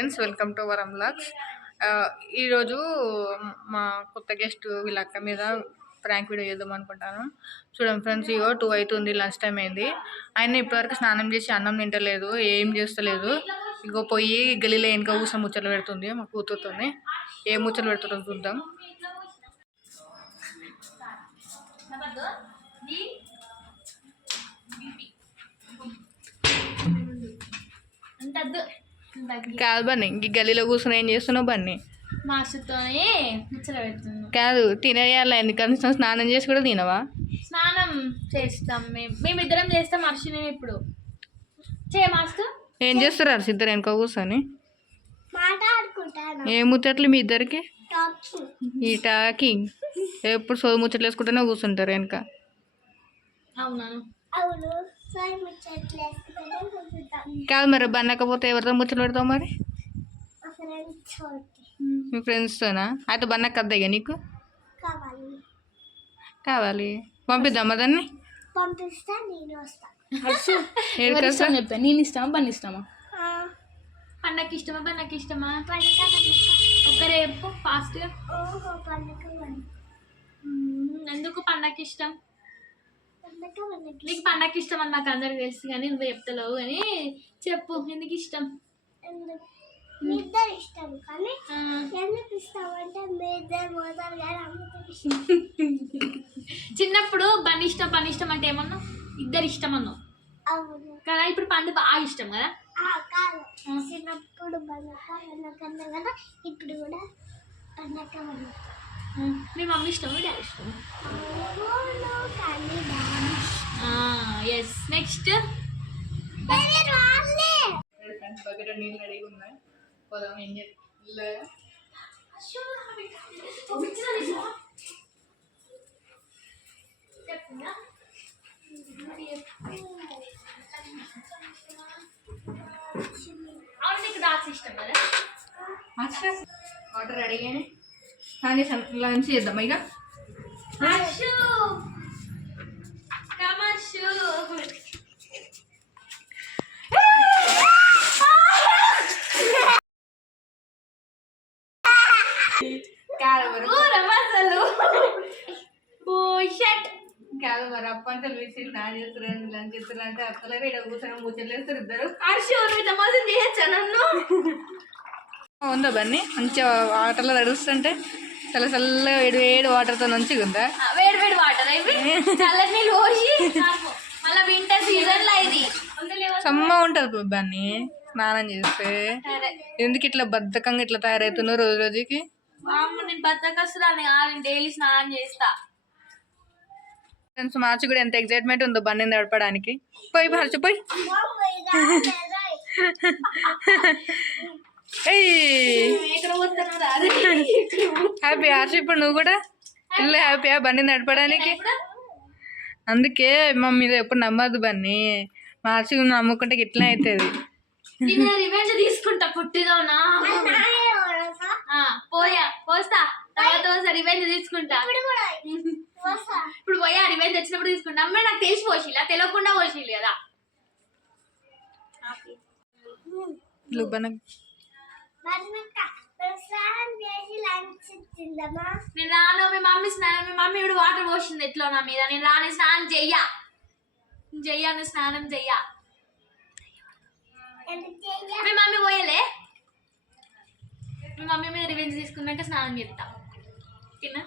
Friends, welcome to వరం vlogs. ఈరోజు మా కొత్త గెస్ట్ వీళ్ళ అక్క మీద ప్రాంక్ వీడియో చేద్దాం అనుకుంటాను. చూడండి ఫ్రెండ్స్, 2 అవుతుంది, లంచ్ టైం అయింది. ఆయన ఇప్పటివరకు స్నానం చేసి అన్నం తింటలేదు, ఏం చేస్తలేదు. ఇగో పోయి గలీలో వెనక కూర్చొని ముచ్చట్లు పెడుతుంది మా కూతురుతోనే. ఏ ముచ్చట్లు పెడుతుందో చూద్దాం. కాదు బన్నీ, ఇంక గల్లీలో కూర్చొని ఏం చేస్తున్నావు బన్నీ? మాస్టర్తోనే ముచ్చట పెడుతున్నాం. కాదు, తినేయాలి కనీసం స్నానం చేసి కూడా తినవా? స్నానం చేస్తాం మేమిద్దరం చేస్తాం. హర్షి నేను ఇప్పుడు మాస్టర్ ఏం చేస్తారు హర్షి ఇద్దరు వెనక కూర్చొని? ఏ ముచ్చట్లు మీ ఇద్దరికి? ఈ టాకింగ్ ఎప్పుడు సోది ముచ్చట్లు వేసుకుంటూనే కూర్చుంటారు వెనక. అవునా? కాదు మరి బన్నకపోతే ఎవరితో ముచ్చట్లు పెడతావు మరి? మీ ఫ్రెండ్స్తోనా? అయితే బన్నక్క అద్దయ్యా నీకు? కావాలి, పంపిద్దామా దాన్ని? నేను ఇష్టమా బన్న ఇష్టమా? పండగకి ఇష్టమా బన్నకి ఇష్టమా? ఒకరే చెప్పు ఫాస్ట్గా. ఎందుకు పండగకి ఇష్టం? నీకు పండగకి ఇష్టం అని నాకు అందరికి తెలుసు, కానీ నువ్వు చెప్తలేవు. కానీ చెప్పు ఎందుకు ఇష్టం? చిన్నప్పుడు బండి ఇష్టం పని ఇష్టం అంటే ఏమన్నావు? ఇద్దరు ఇష్టం అన్నావు కదా. ఇప్పుడు పండు బాగా ఇష్టం కదా. చిన్నప్పుడు కదా, ఇప్పుడు కూడా మీ మమ్మీ ఇష్టం, డాడీ ఇష్టం. ఎస్. నెక్స్ట్ బకెట్ నీళ్ళు రెడీగా ఉన్నాయి, పోదాం. ఏం చెప్తా నీకు దాచి ఇష్టం కదా. వాటర్ రెడీ అయినాయి, కానీ లంచ్ చేద్దాం ఇక. కాదు మరి అప్పంటే వేసి స్నానం చేస్తారు, లంచ్ చేస్తారు అంటే అప్పలేరు. ఇక్కడ కూర్చొని ముచ్చట్లు వేస్తారు ఇద్దరు. మోసం చేయొచ్చా నన్ను? ఉందా బన్నీ? మంచిగా వాటర్లో నడుస్తుంటే చల్ల చల్ల వేడి వాటర్తో మంచిగా ఉందా? వేడి వాటర్ చల్లటి నీళ్ళు పోసి. మళ్ళీ వింటర్ సీజన్ లో ఇది సమ్మ ఉంటుంది బన్నీ స్నానం చేస్తే. ఎందుకు ఇట్లా బద్ధకంగా ఇట్లా తయారవుతున్నావు రోజు రోజుకి? నేను బద్దకస్తురాని, డైలీ స్నానం చేస్తా. ఫ్రెండ్స్, మార్చి కూడా ఎంత ఎక్సైట్మెంట్ ఉందో బండి నడపడానికి. పోయి మర్చిపోయి హ్యాపీ హర్ష. ఇప్పుడు నువ్వు కూడా ఫుల్ హ్యాపీయా బండి నడపడానికి? అందుకే మా మీద ఎప్పుడు నమ్మద్దు బన్నీ, మార్చి నమ్ముకుంటే ఇట్లా అవుతుంది. తీసుకుంటా పుట్టిదోనా పోస్తా, తర్వాత రివెంజ్ తీసుకుంటా. ఇప్పుడు పోయా రివెంజ్ వచ్చినప్పుడు తీసుకుంటా. అమ్మ నాకు తెలిసి పోసిలా, తెలియకుండా పోసిల్లు కదా. నేను రాను. మీ మమ్మీ ఇప్పుడు వాటర్ పోసింది ఎట్లో నా మీద. నేను రాను, స్నానం చెయ్యాను, స్నానం చెయ్యా. మీ మమ్మీ పోయలే, మీ మమ్మీ మీద రివెంజ్ తీసుకున్నాక స్నానం చేస్తా. ఓకేనా?